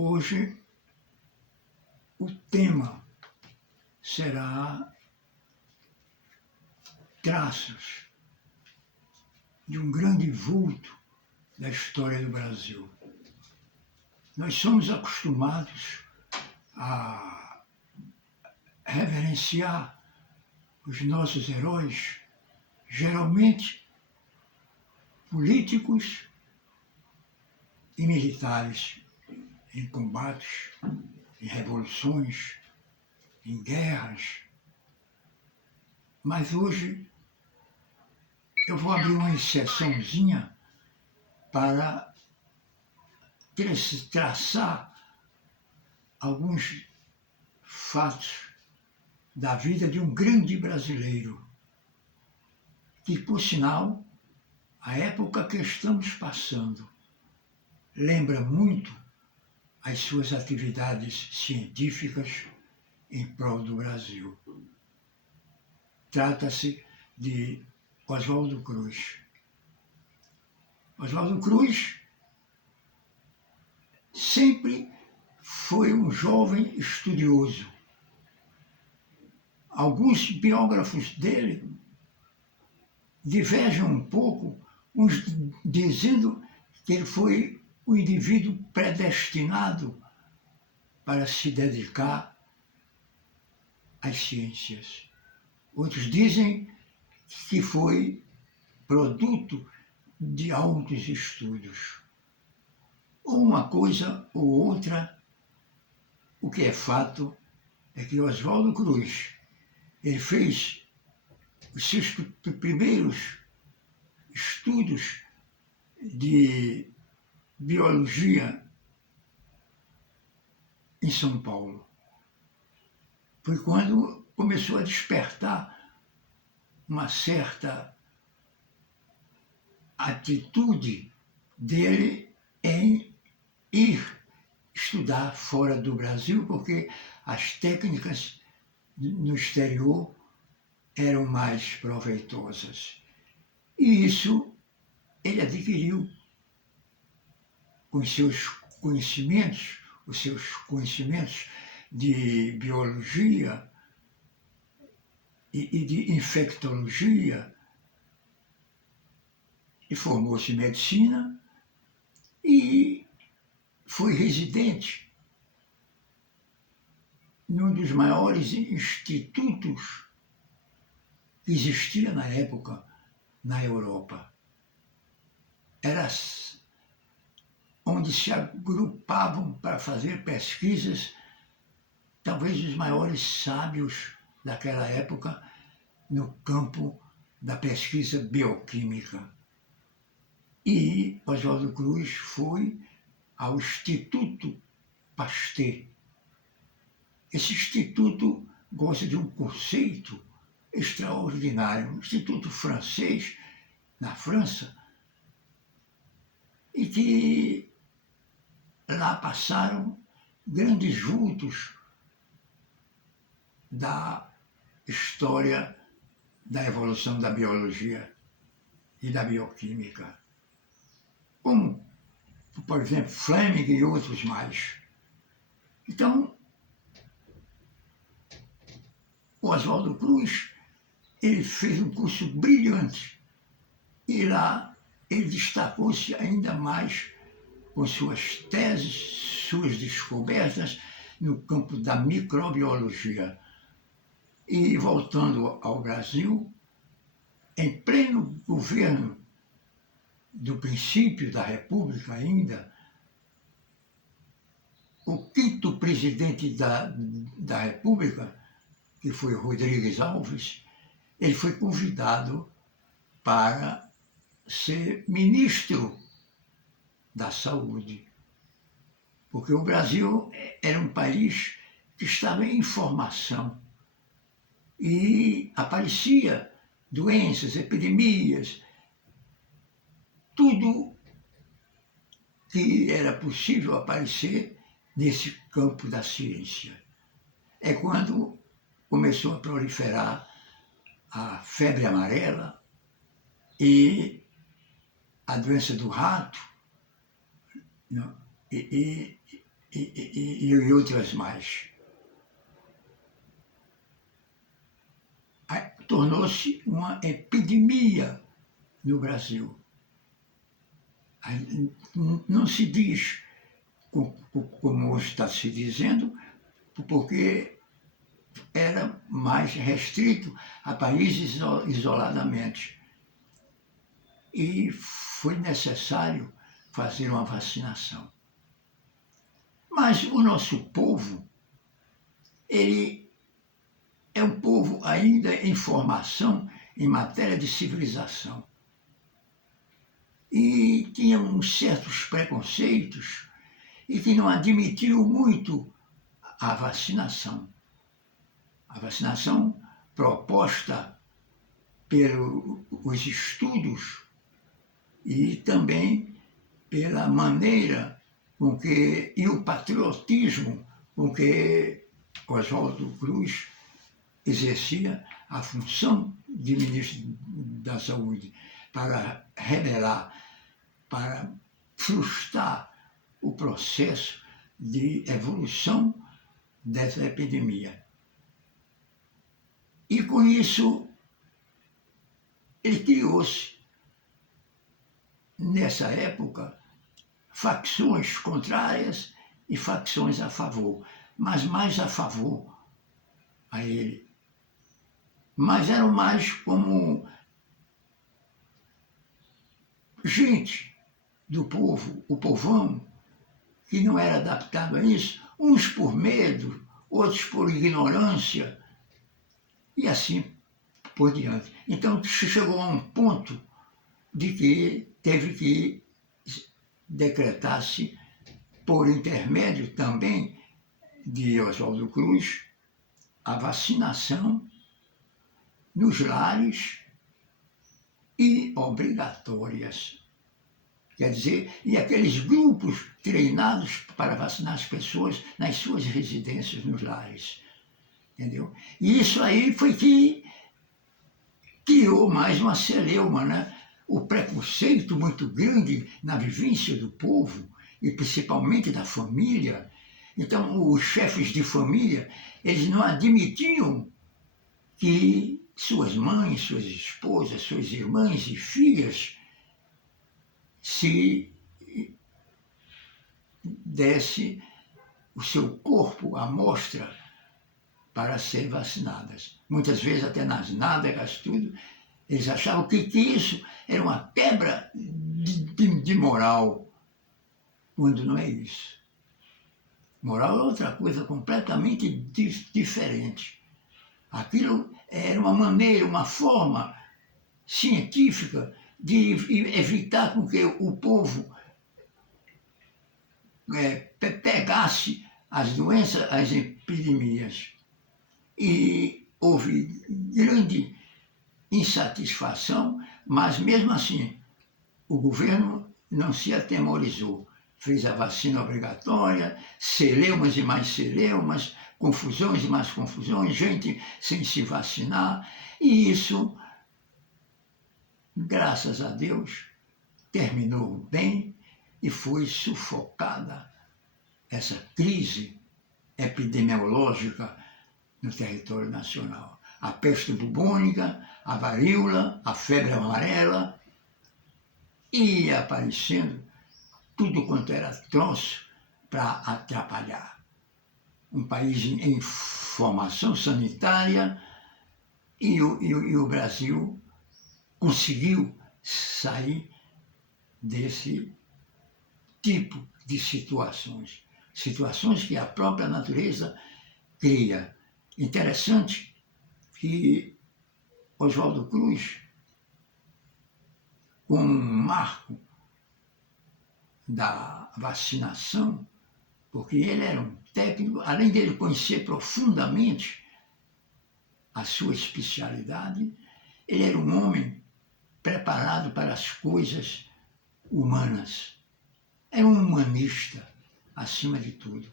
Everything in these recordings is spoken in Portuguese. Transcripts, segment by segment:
Hoje, o tema será traços de um grande vulto da história do Brasil. Nós somos acostumados a reverenciar os nossos heróis, geralmente políticos e militares, em combates, em revoluções, em guerras. Mas hoje eu vou abrir uma exceçãozinha para traçar alguns fatos da vida de um grande brasileiro, que, por sinal, a época que estamos passando lembra muito as suas atividades científicas em prol do Brasil. Trata-se de Oswaldo Cruz. Oswaldo Cruz sempre foi um jovem estudioso. Alguns biógrafos dele divergem um pouco, uns dizendo que ele foi o indivíduo predestinado para se dedicar às ciências. Outros dizem que foi produto de altos estudos. Ou uma coisa ou outra, o que é fato é que Oswaldo Cruz, ele fez os seus primeiros estudos de biologia em São Paulo. Foi quando começou a despertar uma certa atitude dele em ir estudar fora do Brasil, porque as técnicas no exterior eram mais proveitosas. E isso ele adquiriu com os seus conhecimentos de biologia e de infectologia, e formou-se em medicina e foi residente num dos maiores institutos que existia na época na Europa. Era onde se agrupavam para fazer pesquisas talvez os maiores sábios daquela época no campo da pesquisa bioquímica. E Oswaldo Cruz foi ao Instituto Pasteur. Esse instituto gosta de um conceito extraordinário, um instituto francês, na França, e que lá passaram grandes vultos da história da evolução da biologia e da bioquímica, como, por exemplo, Fleming e outros mais. Então, o Oswaldo Cruz, ele fez um curso brilhante e lá ele destacou-se ainda mais com suas teses, suas descobertas no campo da microbiologia. E voltando ao Brasil, em pleno governo do princípio da República ainda, o quinto presidente da República, que foi Rodrigues Alves, ele foi convidado para ser ministro da Saúde, porque o Brasil era um país que estava em formação e aparecia doenças, epidemias, tudo que era possível aparecer nesse campo da ciência. É quando começou a proliferar a febre amarela e a doença do rato, e e outras mais. Tornou-se uma epidemia no Brasil. Não se diz como hoje está se dizendo, porque era mais restrito a países isoladamente. E foi necessário fazer uma vacinação. Mas o nosso povo, ele é um povo ainda em formação em matéria de civilização. E tinha uns certos preconceitos e que não admitiu muito a vacinação. A vacinação proposta pelos estudos e também pela maneira com que, e o patriotismo com que Oswaldo Cruz exercia a função de ministro da Saúde para rebelar, para frustrar o processo de evolução dessa epidemia. E com isso, ele criou-se, nessa época, facções contrárias e facções a favor, mas mais a favor a ele. Mas eram mais como gente do povo, o povão, que não era adaptado a isso, uns por medo, outros por ignorância, e assim por diante. Então chegou a um ponto de que teve que decretar-se, por intermédio também de Oswaldo Cruz, a vacinação nos lares e obrigatórias. Quer dizer, e aqueles grupos treinados para vacinar as pessoas nas suas residências, nos lares. Entendeu? E isso aí foi que criou mais uma celeuma, né? O preconceito muito grande na vivência do povo, e principalmente da família. Então, os chefes de família, eles não admitiam que suas mães, suas esposas, suas irmãs e filhas se desse o seu corpo à mostra para ser vacinadas. Muitas vezes até nas nádegas, tudo, eles achavam que isso era uma quebra de moral, quando não é isso. Moral é outra coisa completamente diferente. Aquilo era uma maneira, uma forma científica de evitar com que o povo pegasse as doenças, as epidemias. E houve grande insatisfação, mas mesmo assim o governo não se atemorizou. Fez a vacina obrigatória, celeumas e mais celeumas, confusões e mais confusões, gente sem se vacinar, e isso, graças a Deus, terminou bem e foi sufocada essa crise epidemiológica no território nacional. A peste bubônica, a varíola, a febre amarela, ia aparecendo tudo quanto era troço para atrapalhar. Um país em formação sanitária e o Brasil conseguiu sair desse tipo de situações. Situações que a própria natureza cria. Interessante que Oswaldo Cruz, com um marco da vacinação, porque ele era um técnico, além dele conhecer profundamente a sua especialidade, ele era um homem preparado para as coisas humanas. Era um humanista, acima de tudo.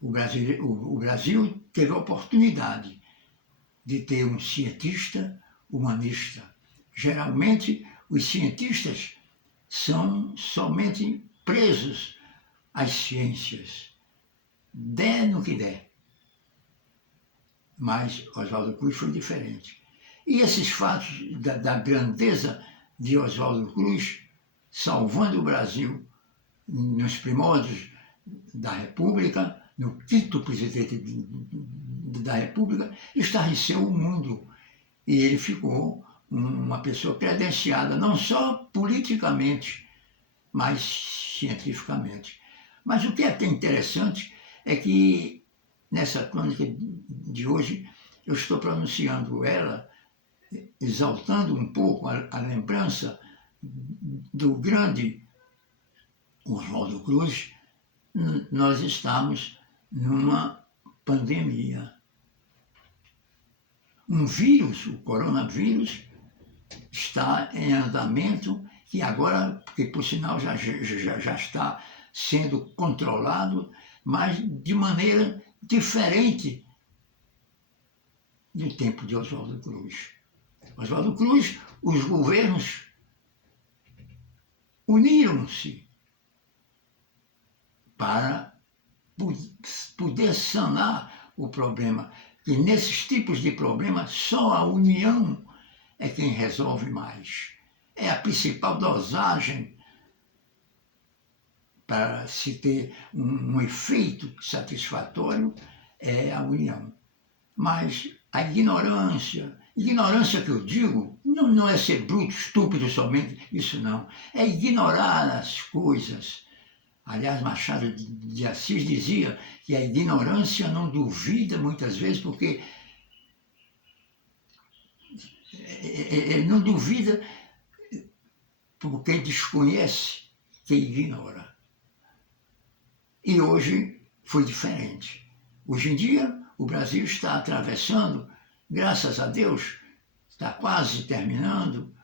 O Brasil teve a oportunidade de ter um cientista humanista. Geralmente, os cientistas são somente presos às ciências. der no que der. Mas Oswaldo Cruz foi diferente. E esses fatos da grandeza de Oswaldo Cruz, salvando o Brasil nos primórdios da República, no quinto presidente da República, estarreceu o mundo. E ele ficou uma pessoa credenciada, não só politicamente, mas cientificamente. Mas o que é até interessante é que, nessa crônica de hoje, eu estou pronunciando ela, exaltando um pouco a lembrança do grande Oswaldo Cruz. Nós estamos numa pandemia. Um vírus, o coronavírus, está em andamento, que agora, que por sinal já está sendo controlado, mas de maneira diferente do tempo de Oswaldo Cruz. Oswaldo Cruz, os governos uniram-se para poder sanar o problema. E nesses tipos de problemas, só a união é quem resolve mais. É a principal dosagem para se ter um efeito satisfatório, é a união. Mas a ignorância que eu digo, não é ser bruto, estúpido somente, isso não. É ignorar as coisas. Aliás, Machado de Assis dizia que a ignorância não duvida muitas vezes, porque ele não duvida porque desconhece que ignora. E hoje foi diferente. Hoje em dia, o Brasil está atravessando, graças a Deus, está quase terminando,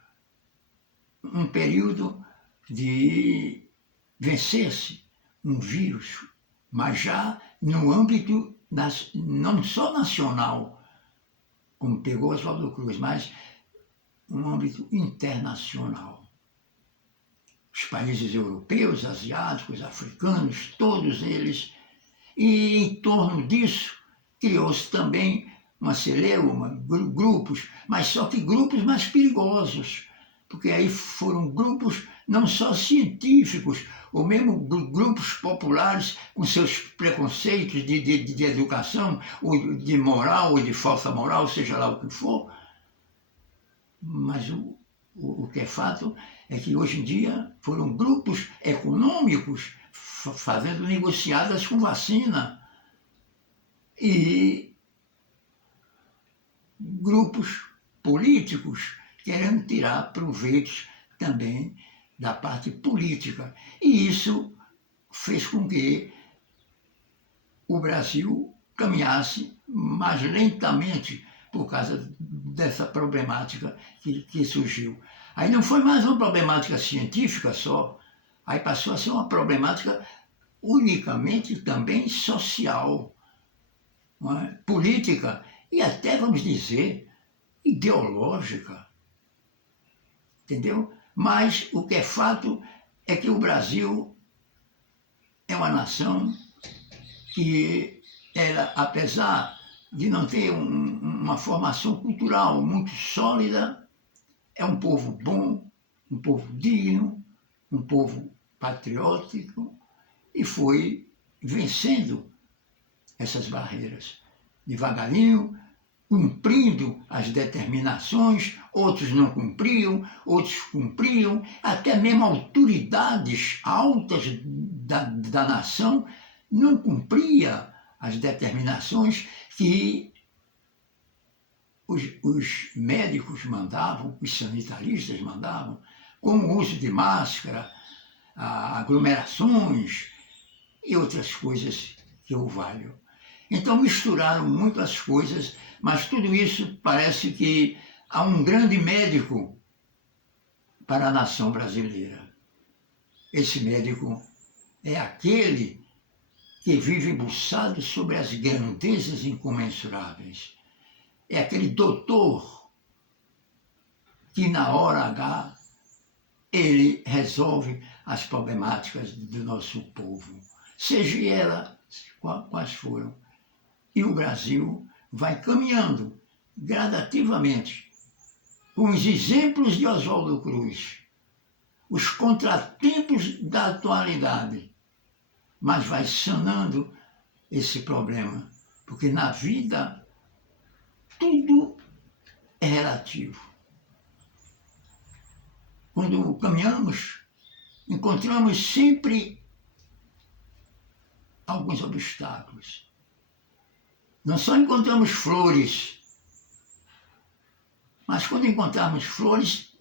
um período de vencer-se um vírus, mas já no âmbito não só nacional, como pegou Oswaldo Cruz, mas um âmbito internacional. Os países europeus, asiáticos, africanos, todos eles. E em torno disso criou-se também uma celeuma, grupos, mas só que grupos mais perigosos, porque aí foram grupos não só científicos, ou mesmo grupos populares com seus preconceitos de educação, ou de moral, ou de falsa moral, seja lá o que for. Mas o que é fato é que hoje em dia foram grupos econômicos fazendo negociadas com vacina e grupos políticos querendo tirar proveitos também da parte política. E isso fez com que o Brasil caminhasse mais lentamente por causa dessa problemática que surgiu. Aí não foi mais uma problemática científica só, aí passou a ser uma problemática unicamente também social, não é? Política e até, vamos dizer, ideológica. Entendeu? Mas o que é fato é que o Brasil é uma nação que, ela, apesar de não ter uma formação cultural muito sólida, é um povo bom, um povo digno, um povo patriótico, e foi vencendo essas barreiras, devagarinho, cumprindo as determinações, outros não cumpriam, outros cumpriam, até mesmo autoridades altas da nação não cumpria as determinações que os médicos mandavam, os sanitaristas mandavam, como o uso de máscara, aglomerações e outras coisas que eu valho. Então misturaram muito as coisas, mas tudo isso parece que há um grande médico para a nação brasileira. Esse médico é aquele que vive buçado sobre as grandezas incomensuráveis. É aquele doutor que na hora H ele resolve as problemáticas do nosso povo, seja ela Quais foram? E o Brasil vai caminhando gradativamente com os exemplos de Oswaldo Cruz, os contratempos da atualidade, mas vai sanando esse problema, porque na vida tudo é relativo. Quando caminhamos, encontramos sempre alguns obstáculos. Não só encontramos flores, mas quando encontrarmos flores,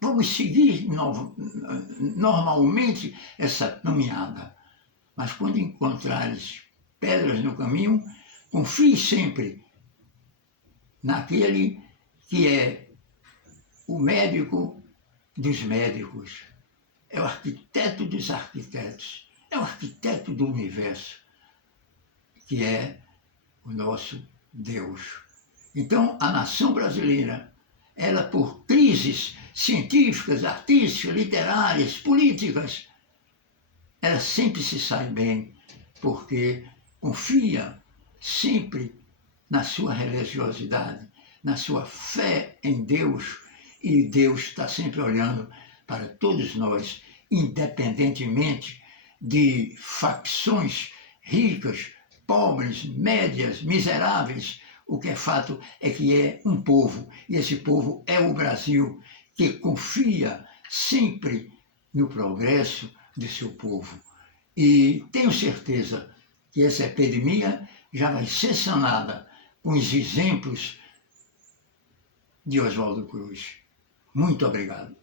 vamos seguir normalmente essa caminhada. Mas quando encontrares pedras no caminho, confie sempre naquele que é o médico dos médicos, é o arquiteto dos arquitetos, é o arquiteto do universo, que é o nosso Deus. Então, a nação brasileira, ela por crises científicas, artísticas, literárias, políticas, ela sempre se sai bem, porque confia sempre na sua religiosidade, na sua fé em Deus, e Deus está sempre olhando para todos nós, independentemente de facções ricas, pobres, médias, miseráveis. O que é fato é que é um povo, e esse povo é o Brasil, que confia sempre no progresso de seu povo. E tenho certeza que essa epidemia já vai ser sanada com os exemplos de Oswaldo Cruz. Muito obrigado.